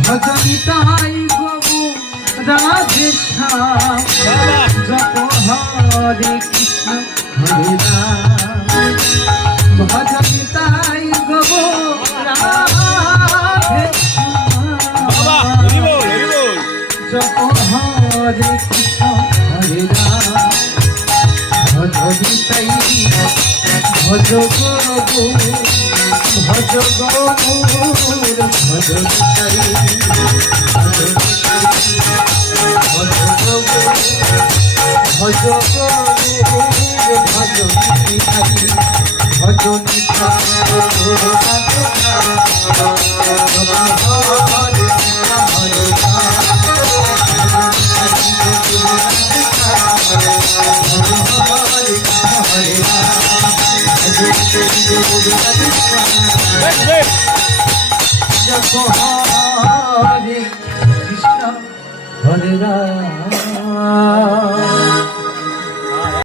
ভজনিতাই গো রাধে শ্যাম জপ হরে কৃষ্ণ হরে রাম ভজনিতাই গো রাধে জপ হরে কৃষ্ণ হরে রাম ভজনিতাই ভজ গো ভজ গৌর ভজনিতাই ভজ হরে কৃষ্ণ হরে রাম